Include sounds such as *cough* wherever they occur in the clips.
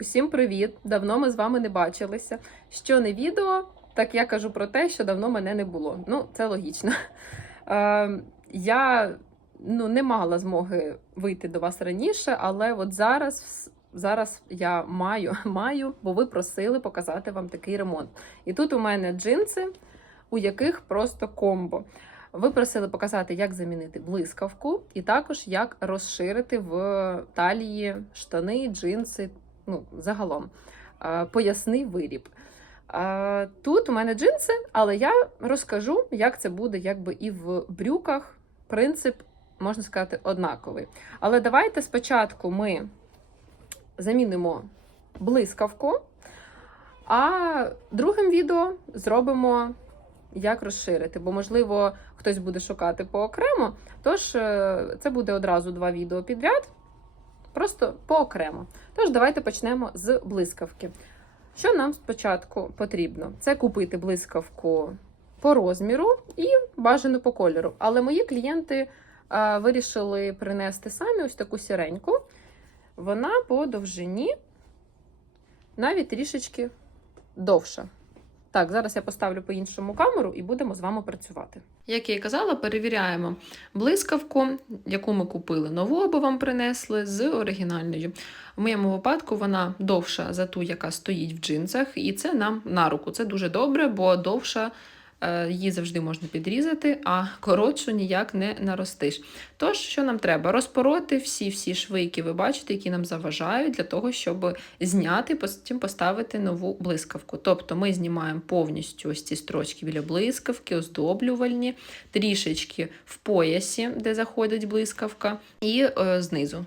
Усім привіт! Давно ми з вами не бачилися. Що не відео, так я кажу про те, що давно мене не було. Ну, це логічно. *laughs* Е, я ну, не мала змоги вийти до вас раніше, але от зараз, зараз я маю, *laughs* маю, бо ви просили показати вам такий ремонт. І тут у мене джинси, у яких просто комбо. Ви просили показати, як замінити блискавку, і також як розширити в талії штани, джинси, ну, загалом, е, поясний виріб. Е, Тут у мене джинси, але я розкажу, як це буде якби і в брюках. Принцип, можна сказати, однаковий. Але давайте спочатку ми замінимо блискавку, а другим відео зробимо, як розширити, бо, можливо, хтось буде шукати поокремо. Тож е, це буде одразу два відео підряд, просто поокремо. Тож, давайте почнемо з блискавки. Що нам спочатку потрібно? Це купити блискавку по розміру і бажано по кольору. Але мої клієнти а, вирішили принести самі ось таку сіреньку. Вона по довжині навіть трішечки довша. Так, зараз я поставлю по іншому камеру і будемо з вами працювати. Як я і казала, перевіряємо блискавку, яку ми купили нову, або вам принесли з оригінальною. В моєму випадку вона довша за ту, яка стоїть в джинсах, і це нам на руку. Це дуже добре, бо довша її завжди можна підрізати, а коротшу ніяк не наростиш. Тож, що нам треба? Розпороти всі-всі шви, які ви бачите, які нам заважають, для того, щоб зняти, потім поставити нову блискавку. Тобто ми знімаємо повністю ось ці строчки біля блискавки, оздоблювальні, трішечки в поясі, де заходить блискавка, і е, знизу.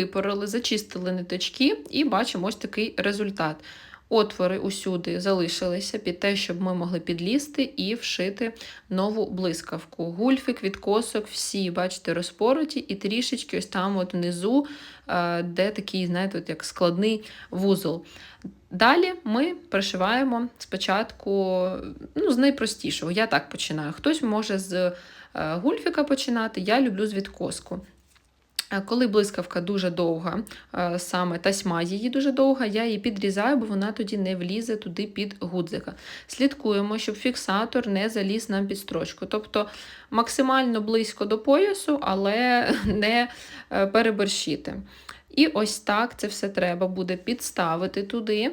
Випороли, зачистили ниточки і бачимо ось такий результат. Отвори усюди залишилися під те, щоб ми могли підлізти і вшити нову блискавку. Гульфик, відкосок, всі, бачите, розпороті, і трішечки ось там от внизу, е, де такий, знаєте, от як складний вузол. Далі ми пришиваємо спочатку ну, з найпростішого. Я так починаю. Хтось може з е, гульфіка починати, я люблю з відкоску. Е, Коли блискавка дуже довга, е, саме тасьма її дуже довга, я її підрізаю, бо вона тоді не влізе туди під гудзика. Слідкуємо, щоб фіксатор не заліз нам під строчку. Тобто максимально близько до поясу, але *laughs* не е, переборщити. І ось так це все треба буде підставити туди.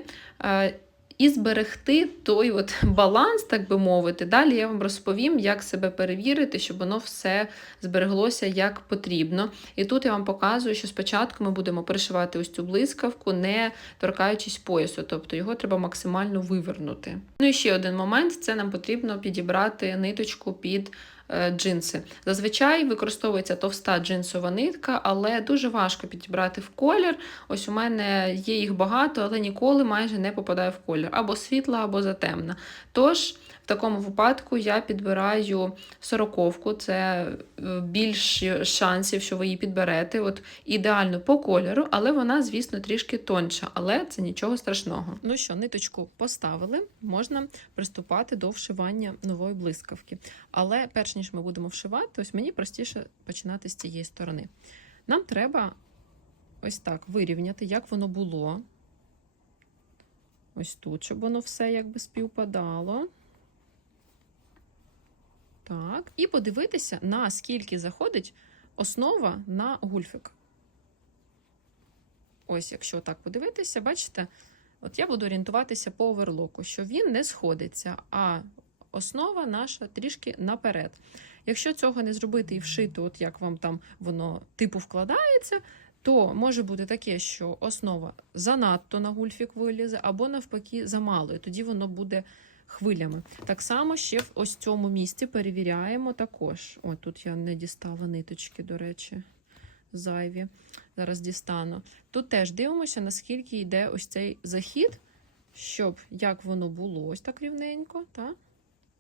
І зберегти той от баланс, так би мовити. Далі я вам розповім, як себе перевірити, щоб воно все збереглося як потрібно. І тут я вам показую, що спочатку ми будемо пришивати ось цю блискавку, не торкаючись поясу, тобто його треба максимально вивернути. Ну і ще один момент: це нам потрібно підібрати ниточку під. Джинси. Зазвичай використовується товста джинсова нитка, але дуже важко підібрати в колір. Ось у мене є їх багато, але ніколи майже не попадає в колір. Або світла, або затемна. Тож, в такому випадку я підбираю сороковку, це більш шансів, що ви її підберете. От Ідеально по кольору, але вона, звісно, трішки тонша, але це нічого страшного. Ну що, ниточку поставили, можна приступати до вшивання нової блискавки. Але перш ніж ми будемо вшивати, ось мені простіше починати з цієї сторони. Нам треба ось так вирівняти, як воно було. Ось тут, щоб воно все якби співпадало. Так, і подивитися, наскільки заходить основа на гульфик. Ось, якщо так подивитися, бачите, от я буду орієнтуватися по оверлоку, що він не сходиться, а основа наша трішки наперед. Якщо цього не зробити і вшити, от як вам там воно типу вкладається, то може бути таке, що основа занадто на гульфік вилізе, або навпаки замало, і тоді воно буде хвилями. Так само ще в ось цьому місці перевіряємо також. О, тут я не дістала ниточки, до речі, зайві. Зараз дістану. Тут теж дивимося, наскільки йде ось цей захід, щоб як воно було ось так рівненько, та?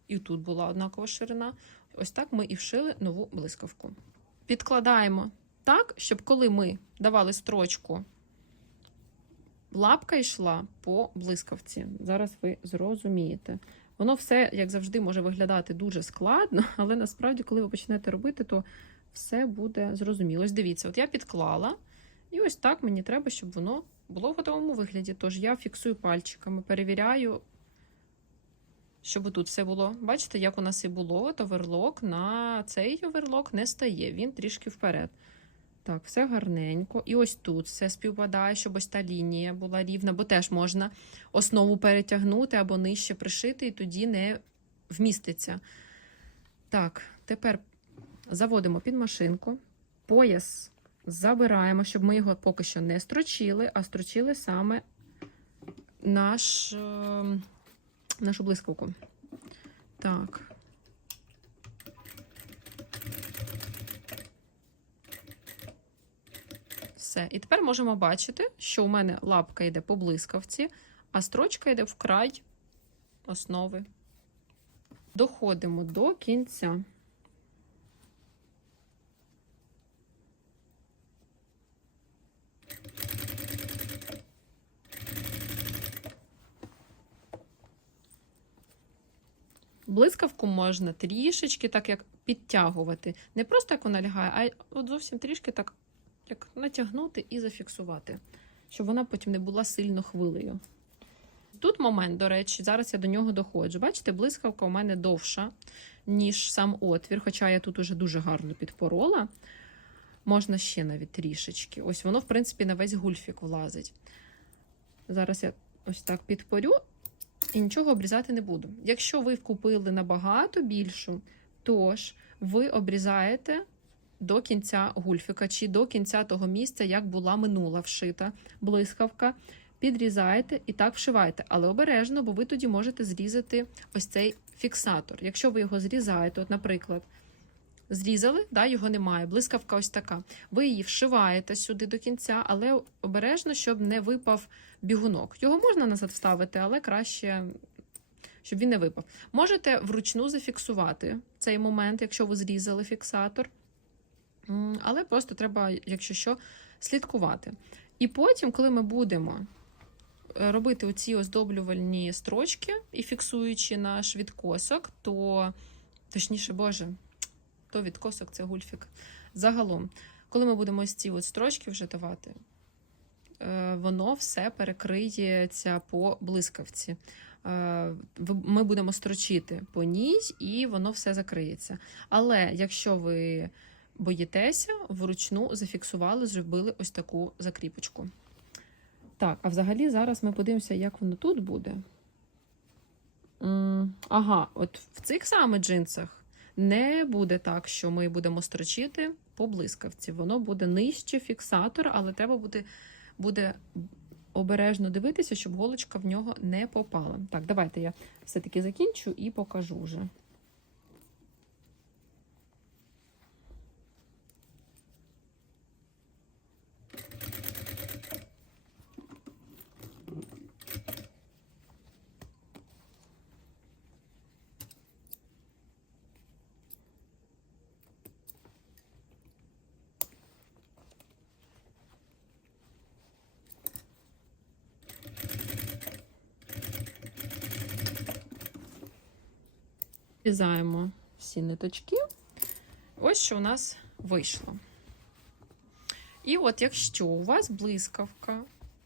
і тут була однакова ширина. Ось так ми і вшили нову блискавку. Підкладаємо так, щоб коли ми давали строчку, лапка йшла по блискавці. Зараз ви зрозумієте. Воно все, як завжди, може виглядати дуже складно, *laughs* але насправді, коли ви почнете робити, то все буде зрозуміло. Ось дивіться, от я підклала, і ось так мені треба, щоб воно було в готовому вигляді. Тож я фіксую пальчиками, перевіряю, щоб тут все було. Бачите, як у нас і було, от оверлок на цей оверлок не стає, він трішки вперед. Так, все гарненько. І ось тут все співпадає, щоб ось та лінія була рівна, бо теж можна основу перетягнути або нижче пришити, і тоді не вміститься. Так, тепер заводимо під машинку, пояс забираємо, щоб ми його поки що не строчили, а строчили саме наш, е, нашу блискавку. Так. Все. І тепер можемо бачити, що у мене лапка йде по блискавці, а строчка йде в край основи. Доходимо до кінця. Блискавку можна трішечки так як підтягувати. Не просто як вона лягає, а от зовсім трішки так як натягнути і зафіксувати, щоб вона потім не була сильно хвилею. Тут момент, до речі, зараз я до нього доходжу. Бачите, блискавка у мене довша, ніж сам отвір, хоча я тут уже дуже гарно підпорола. Можна ще навіть трішечки. Ось воно, в принципі, на весь гульфік влазить. Зараз я ось так підпорю і нічого обрізати не буду. Якщо ви купили набагато більшу, то ж ви обрізаєте до кінця гульфіка чи до кінця того місця, як була минула вшита блискавка. Підрізаєте і так вшиваєте, але обережно, бо ви тоді можете зрізати ось цей фіксатор. Якщо ви його зрізаєте, от, наприклад, зрізали, да, його немає, блискавка ось така. Ви її вшиваєте сюди до кінця, але обережно, щоб не випав бігунок. Його можна назад вставити, але краще, щоб він не випав. Можете вручну зафіксувати цей момент, якщо ви зрізали фіксатор. Але просто треба, якщо що, слідкувати. І потім, коли ми будемо е, робити оці оздоблювальні строчки і фіксуючи наш відкосок, то точніше, Боже, то відкосок це гульфік. Загалом, коли ми будемо ось ці от строчки вже давати, е, воно все перекриється по блискавці. Е, Ми будемо строчити по ній, і воно все закриється. Але якщо ви боїтеся, вручну зафіксували, зробили ось таку закріпочку. Так, а взагалі зараз ми подивимося, як воно тут буде. Ага, от в цих саме джинсах не буде так, що ми будемо строчити по блискавці. Воно буде нижче фіксатор, але треба буде, буде обережно дивитися, щоб голочка в нього не попала. Так, давайте я все-таки закінчу і покажу вже. В'язаємо всі ниточки. Ось що у нас вийшло. І от якщо у вас блискавка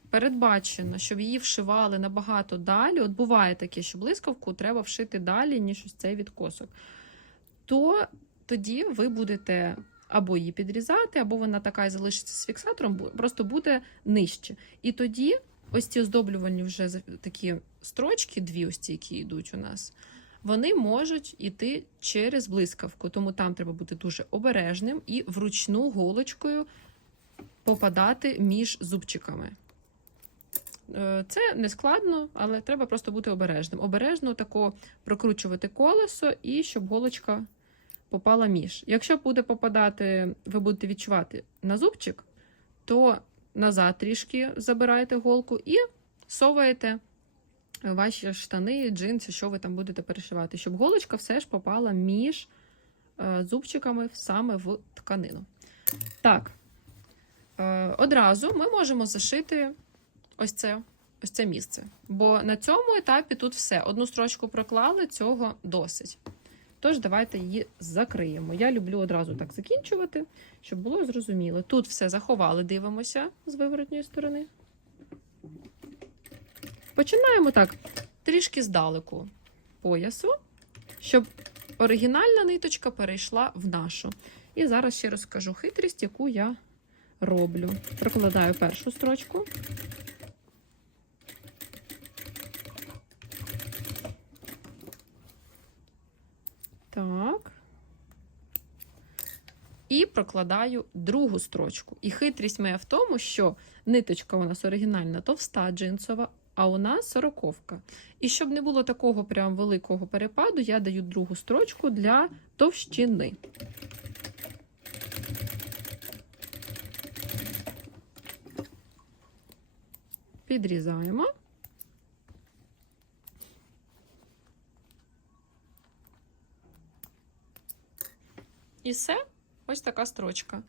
передбачено, щоб її вшивали набагато далі, от буває таке, що блискавку треба вшити далі, ніж ось цей відкосок, то тоді ви будете або її підрізати, або вона така і залишиться з фіксатором, просто буде нижче. І тоді ось ці оздоблювальні вже такі строчки, дві ось ці, які йдуть у нас, вони можуть іти через блискавку, тому там треба бути дуже обережним і вручну голочкою попадати між зубчиками. Е, Це не складно, але треба просто бути обережним. Обережно тако прокручувати колесо і щоб голочка попала між. Якщо буде попадати, ви будете відчувати на зубчик, то назад трішки забираєте голку і соваєте ваші штани, джинси, що ви там будете перешивати, щоб голочка все ж попала між е, зубчиками саме в тканину. Так, е, одразу ми можемо зашити ось це, ось це місце. Бо на цьому етапі тут все. Одну строчку проклали, цього досить. Тож, давайте її закриємо. Я люблю одразу так закінчувати, щоб було зрозуміло. Тут все заховали, дивимося з виворотньої сторони. Починаємо так трішки здалеку поясу, щоб оригінальна ниточка перейшла в нашу. І зараз ще розкажу хитрість, яку я роблю. Прокладаю першу строчку. Так. І прокладаю другу строчку. І хитрість моя в тому, що ниточка у нас оригінальна товста джинсова, а у нас сороковка. І щоб не було такого прям великого перепаду, я даю другу строчку для товщини. Підрізаємо. І все, ось така строчка.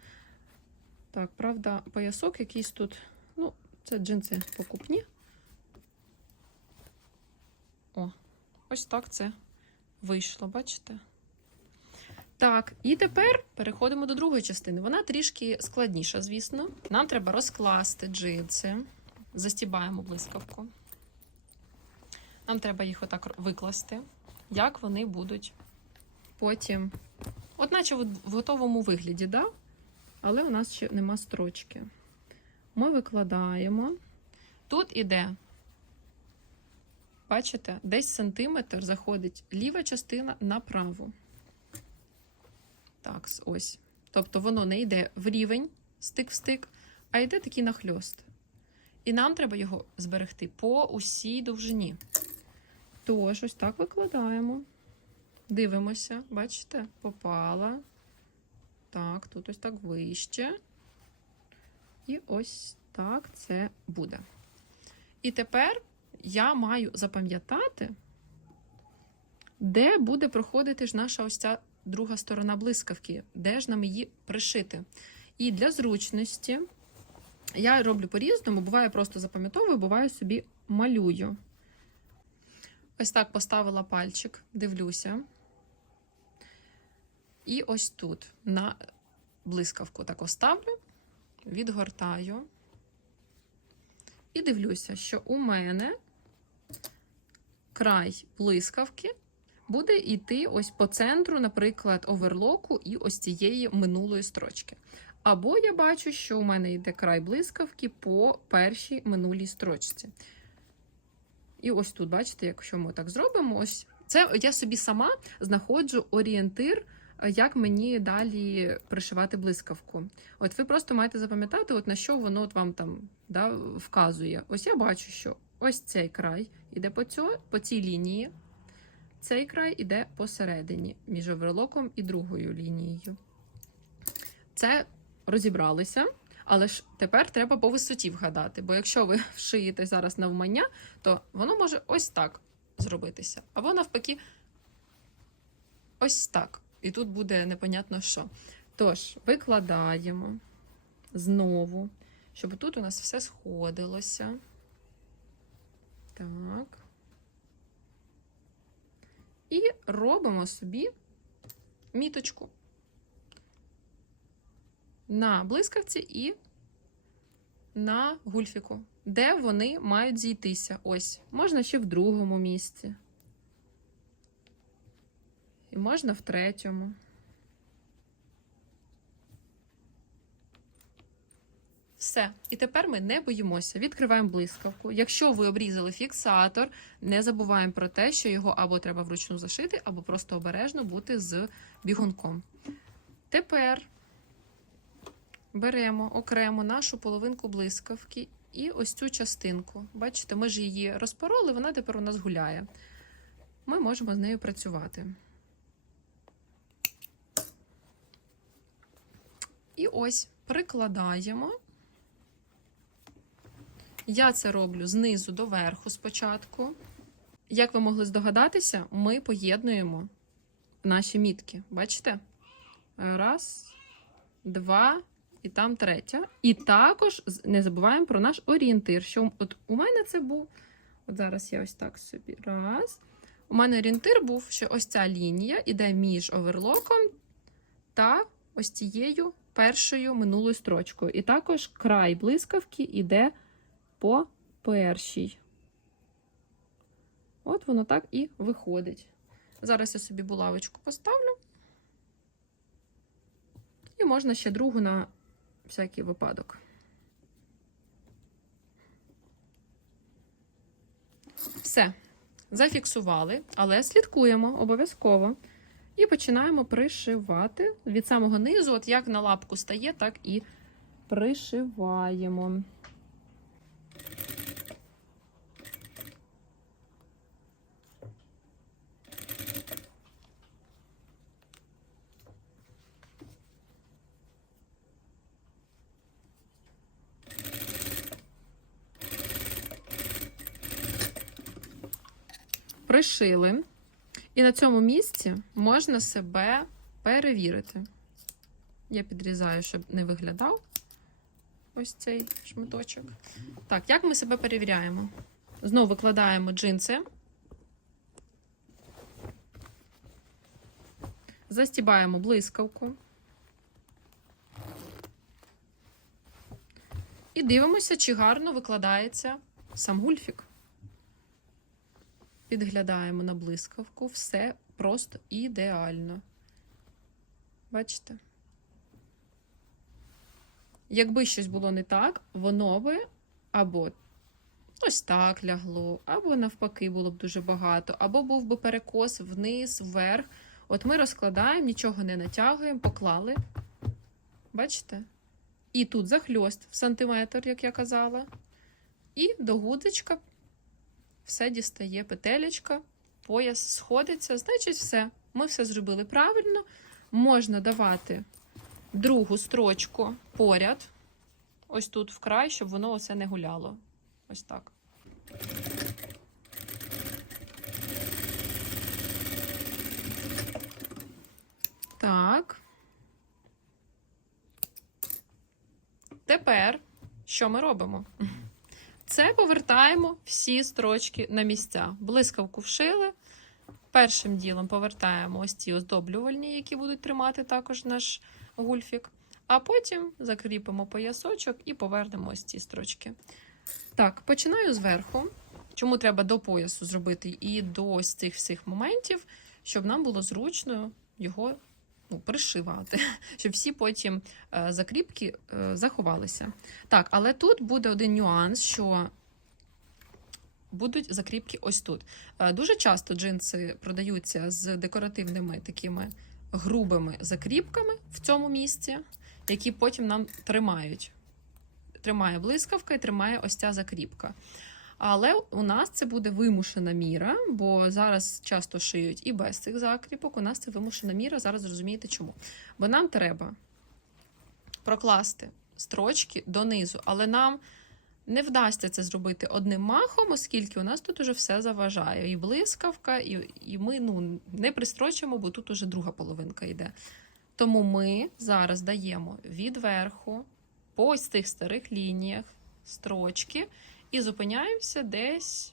Так, правда, поясок якийсь тут, ну, це джинси покупні. О, ось так це вийшло, бачите? Так, і тепер переходимо до другої частини. Вона трішки складніша, звісно. Нам треба розкласти джинси. Застібаємо блискавку. Нам треба їх отак викласти, як вони будуть потім. От наче в готовому вигляді, да? але у нас ще нема строчки. Ми викладаємо. Тут іде, бачите, десь сантиметр заходить ліва частина на праву. Так, ось. Тобто воно не йде в рівень стик в стик, а йде такий нахльост. І нам треба його зберегти по усій довжині. Тож, ось так викладаємо. Дивимося, бачите, попала. Так, тут ось так вище. І ось так це буде. І тепер я маю запам'ятати, де буде проходити ж наша ось ця друга сторона блискавки, де ж нам її пришити. І для зручності я роблю по-різному, буває просто запам'ятовую, буває собі малюю. Ось так поставила пальчик, дивлюся. І ось тут на блискавку так ставлю, відгортаю. І дивлюся, що у мене край блискавки буде йти ось по центру, наприклад, оверлоку і ось цієї минулої строчки. Або я бачу, що у мене йде край блискавки по першій минулій строчці. І ось тут, бачите, якщо ми так зробимо, ось це я собі сама знаходжу орієнтир, як мені далі пришивати блискавку. От ви просто маєте запам'ятати, от на що воно от вам там да, вказує. Ось я бачу, що ось цей край іде по, цьо, по цій лінії, цей край іде посередині між оверлоком і другою лінією. Це розібралися. Але ж тепер треба по висоті вгадати, бо якщо ви *laughs* вшиєте зараз навмання, то воно може ось так зробитися. Або навпаки, ось так. І тут буде непонятно що. Тож, викладаємо знову, щоб тут у нас все сходилося. Так. І робимо собі міточку на блискавці і на гульфіку, де вони мають зійтися. Ось, можна ще в другому місці. І можна в третьому. Все. І тепер ми не боїмося. Відкриваємо блискавку. Якщо ви обрізали фіксатор, не забуваємо про те, що його або треба вручну зашити, або просто обережно бути з бігунком. Тепер беремо окремо нашу половинку блискавки і ось цю частинку. Бачите, ми ж її розпороли, вона тепер у нас гуляє. Ми можемо з нею працювати. І ось прикладаємо. Я це роблю знизу до верху спочатку. Як ви могли здогадатися, ми поєднуємо наші мітки. Бачите? Раз, два, і там третя. І також не забуваємо про наш орієнтир. Що от у мене це був. От зараз я ось так собі. Раз. У мене орієнтир був, що ось ця лінія іде між оверлоком та ось цією першою минулою строчкою. І також край блискавки іде по першій. От воно так і виходить. Зараз я собі булавочку поставлю. І можна ще другу на всякий випадок. Все. Зафіксували, але слідкуємо обов'язково. І починаємо пришивати від самого низу, от як на лапку стає, так і пришиваємо. Пришили. І на цьому місці можна себе перевірити. Я підрізаю, щоб не виглядав ось цей шматочок. Так, як ми себе перевіряємо? Знову викладаємо джинси. Застібаємо блискавку. І дивимося, чи гарно викладається сам гульфік. Підглядаємо на блискавку, все просто ідеально. Бачите? Якби щось було не так, воно би або ось так лягло, або навпаки було б дуже багато, або був би перекос вниз, вверх. От ми розкладаємо, нічого не натягуємо, поклали. Бачите? І тут захльост в сантиметр, як я казала. І до гудзичка все дістає петелечка, пояс сходиться, значить, все. Ми все зробили правильно. Можна давати другу строчку поряд, ось тут вкрай, щоб воно оце не гуляло. Ось так. Так. Тепер що ми робимо? Це повертаємо всі строчки на місця. Блискавку вшили. Першим ділом повертаємо ось ці оздоблювальні, які будуть тримати також наш гульфік. А потім закріпимо поясочок і повернемо ось ці строчки. Так, починаю зверху. Чому треба до поясу зробити і до ось цих всіх моментів, щоб нам було зручно його ну, пришивати, *laughs* щоб всі потім е, закріпки е, заховалися. Так, але тут буде один нюанс, що будуть закріпки ось тут. Е, Дуже часто джинси продаються з декоративними такими грубими закріпками в цьому місці, які потім нам тримають. Тримає блискавка і тримає ось ця закріпка. Але у нас це буде вимушена міра, бо зараз часто шиють і без цих закріпок. У нас це вимушена міра. Зараз зрозумієте чому. Бо нам треба прокласти строчки донизу, але нам не вдасться це зробити одним махом, оскільки у нас тут уже все заважає. І блискавка, і, і ми ну, не пристрочимо, бо тут уже друга половинка йде. Тому ми зараз даємо від верху по ось цих старих лініях строчки і зупиняємося десь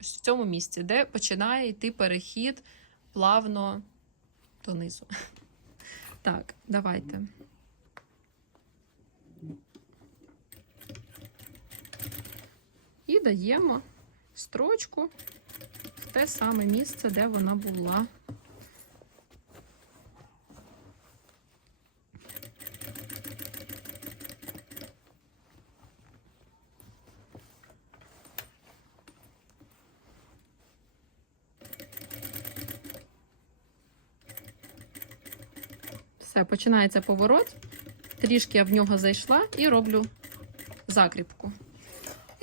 в цьому місці, де починає йти перехід плавно донизу. *laughs* Так, давайте. І даємо строчку в те саме місце, де вона була. Все, починається поворот. Трішки я в нього зайшла і роблю закріпку.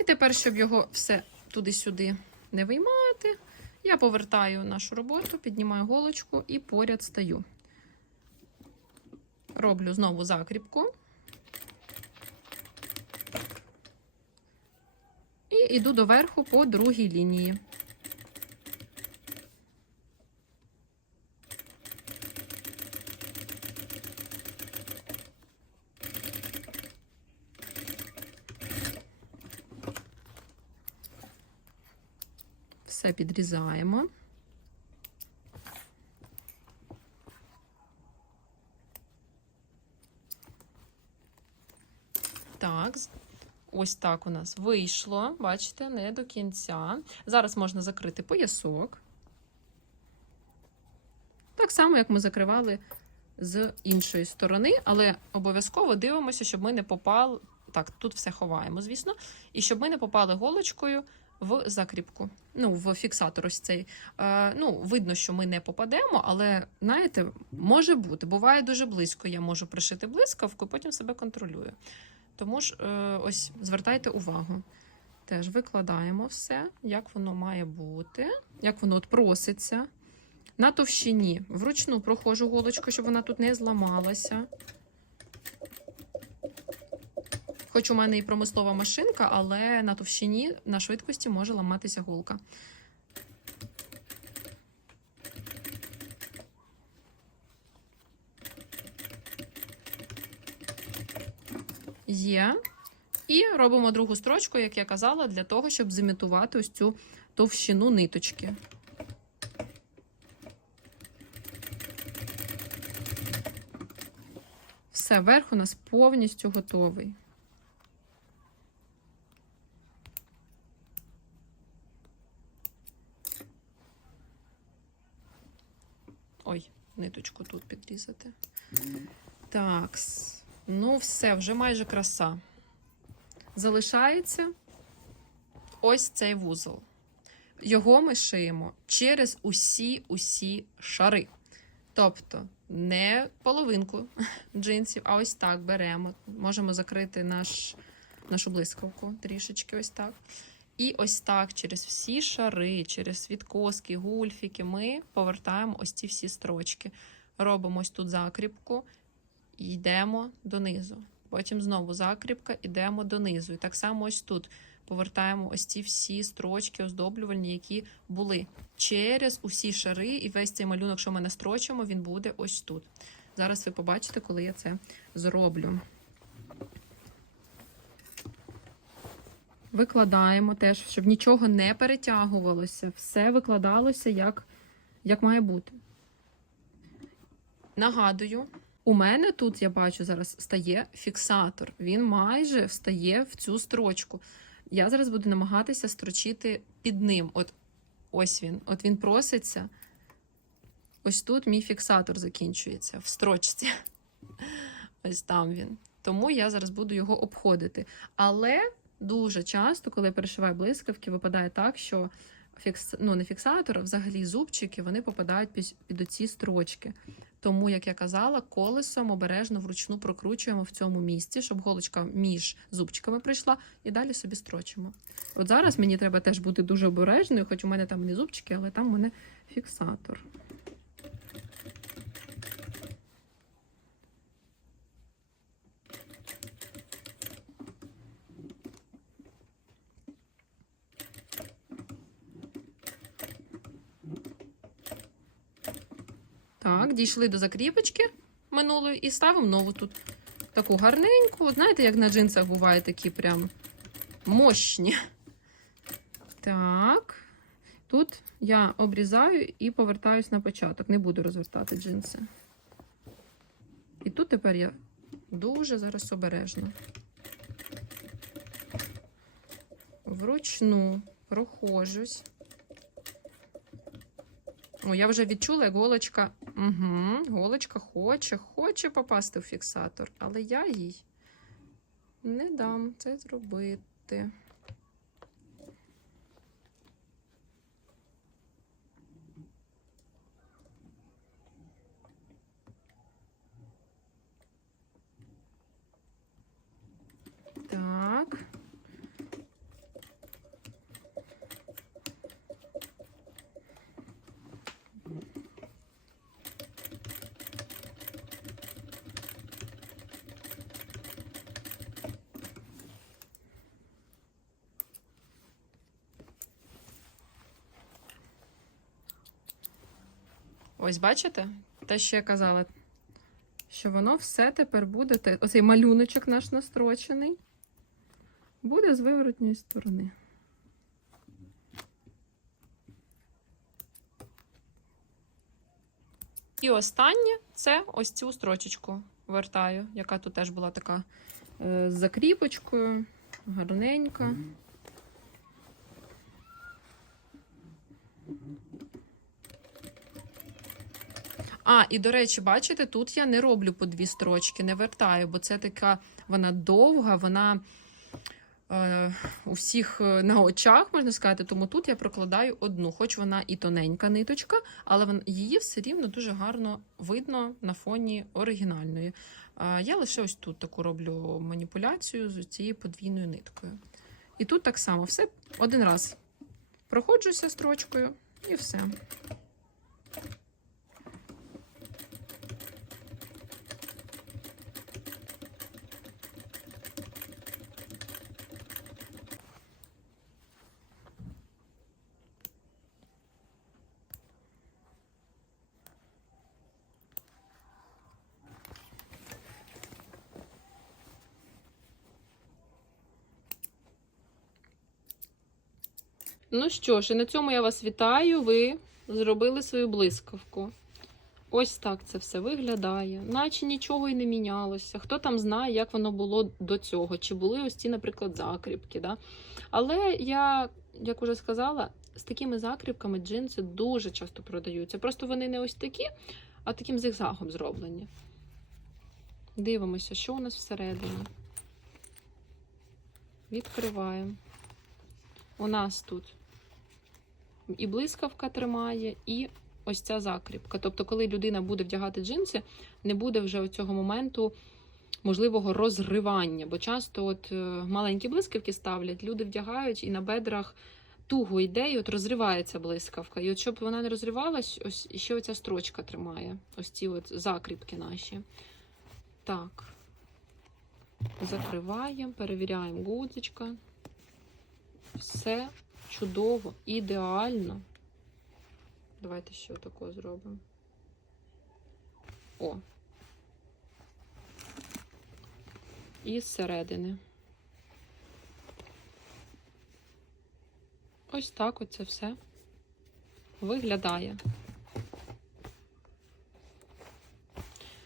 І тепер, щоб його все туди-сюди не виймати, я повертаю нашу роботу, піднімаю голочку і поряд стаю. Роблю знову закріпку. І йду доверху по другій лінії. Все підрізаємо. Так, ось так у нас вийшло. Бачите, не до кінця. Зараз можна закрити поясок. Так само, як ми закривали з іншої сторони, але обов'язково дивимося, щоб ми не попали. Так, тут все ховаємо, звісно. І щоб ми не попали голочкою в закріпку. Ну, в фіксатор ось цей. Е, ну, видно, що ми не попадемо, але знаєте, може бути. Буває дуже близько. Я можу пришити блискавку, потім себе контролюю. Тому ж е, ось звертайте увагу. Теж викладаємо все, як воно має бути, як воно от проситься. На товщині вручну проходжу голочку, щоб вона тут не зламалася. Хоч у мене і промислова машинка, але на товщині на швидкості може ламатися голка. Є. І робимо другу строчку, як я казала, для того, щоб зімітувати ось цю товщину ниточки. Все, верх у нас повністю готовий. Ой, ниточку тут підрізати. Так, ну все, вже майже краса. Залишається ось цей вузол. Його ми шиємо через усі усі шари. Тобто не половинку *laughs* джинсів, а ось так беремо. Можемо закрити наш, нашу блискавку трішечки ось так. І ось так через всі шари, через відкоски, гульфіки ми повертаємо ось ці всі строчки. Робимо ось тут закріпку і йдемо донизу. Потім знову закріпка, йдемо донизу. І так само ось тут повертаємо ось ці всі строчки оздоблювальні, які були через усі шари, і весь цей малюнок, що ми настрочимо, він буде ось тут. Зараз ви побачите, коли я це зроблю. Викладаємо теж, щоб нічого не перетягувалося. Все викладалося як, як має бути. Нагадую, у мене тут, я бачу, зараз стає фіксатор. Він майже встає в цю строчку. Я зараз буду намагатися строчити під ним. От ось він. От він проситься. Ось тут мій фіксатор закінчується в строчці. *laughs* Ось там він. Тому я зараз буду його обходити. Але дуже часто, коли я перешиваю блискавки, випадає так, що фікс... ну, не фіксатор, а взагалі зубчики вони попадають під, під оці строчки. Тому, як я казала, колесом обережно вручну прокручуємо в цьому місці, щоб голочка між зубчиками прийшла, і далі собі строчимо. От зараз мені треба теж бути дуже обережною, хоч у мене там не зубчики, але там у мене фіксатор. Так, дійшли до закріпочки минулої і ставимо нову тут. Таку гарненьку. Знаєте, як на джинсах буває такі прям мощні. Так. Тут я обрізаю і повертаюсь на початок. Не буду розвертати джинси. І тут тепер я дуже зараз обережно. Вручну проходжусь. О, я вже відчула, як голочка. Угу, голочка хоче, хоче попасти в фіксатор, але я їй не дам це зробити. Ось, бачите? Те, що я казала, що воно все тепер буде. Оцей малюночок наш настрочений. Буде з виворотньої сторони. І останнє це ось цю строчечку вертаю, яка тут теж була така е, з закріпочкою, гарненька. А, і до речі, бачите, тут я не роблю по дві строчки, не вертаю, бо це така вона довга, вона е, у всіх е, на очах, можна сказати, тому тут я прокладаю одну, хоч вона і тоненька ниточка, але вон, її все рівно дуже гарно видно на фоні оригінальної. Е, я лише ось тут таку роблю маніпуляцію з цією подвійною ниткою. І тут так само все один раз проходжуся строчкою і все. Ну що ж, і на цьому я вас вітаю. Ви зробили свою блискавку. Ось так це все виглядає, наче нічого і не мінялося. Хто там знає, як воно було до цього, чи були ось ці, наприклад, закріпки. Да? Але я, як уже сказала, з такими закріпками джинси дуже часто продаються. Просто вони не ось такі, а таким зигзагом зроблені. Дивимося, що у нас всередині. Відкриваємо. У нас тут і блискавка тримає, і ось ця закріпка. Тобто, коли людина буде вдягати джинси, не буде вже цього моменту можливого розривання. Бо часто от е, маленькі блискавки ставлять, люди вдягають і на бедрах туго йде, і от розривається блискавка. І от щоб вона не розривалась, ось ще оця строчка тримає. Ось ці от закріпки наші. Так. Закриваємо, перевіряємо гудзичка. Все чудово, ідеально. Давайте ще тако зробимо. О. І зсередини. Ось так оце все виглядає.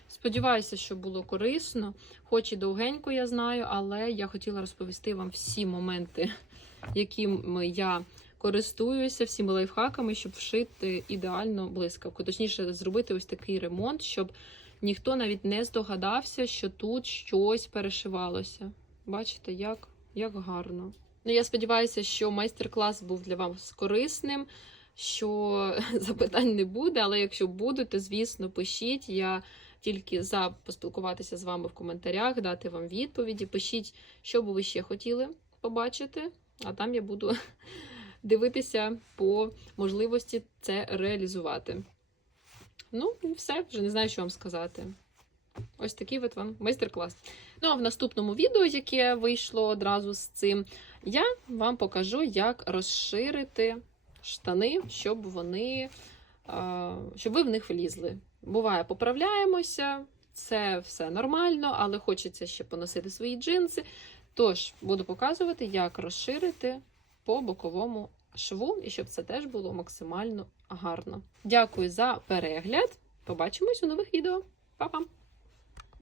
Сподіваюся, що було корисно, хоч і довгенько я знаю, але я хотіла розповісти вам всі моменти, якими я користуюся, всіми лайфхаками, щоб вшити ідеально блискавку. Точніше, зробити ось такий ремонт, щоб ніхто навіть не здогадався, що тут щось перешивалося. Бачите, як, як гарно. Ну, я сподіваюся, що майстер-клас був для вас корисним, що *laughs* запитань не буде, але якщо будете, звісно, пишіть. Я тільки за поспілкуватися з вами в коментарях, дати вам відповіді. Пишіть, що би ви ще хотіли побачити, а там я буду *laughs* дивитися по можливості це реалізувати. Ну, і все, вже не знаю, що вам сказати. Ось такий от вам майстер-клас. Ну, а в наступному відео, яке вийшло одразу з цим, я вам покажу, як розширити штани, щоб вони, щоб ви в них влізли. Буває, поправляємося, це все нормально, але хочеться ще поносити свої джинси. Тож, буду показувати, як розширити по боковому шву, і щоб це теж було максимально гарно. Дякую за перегляд. Побачимось у нових відео. Па-па!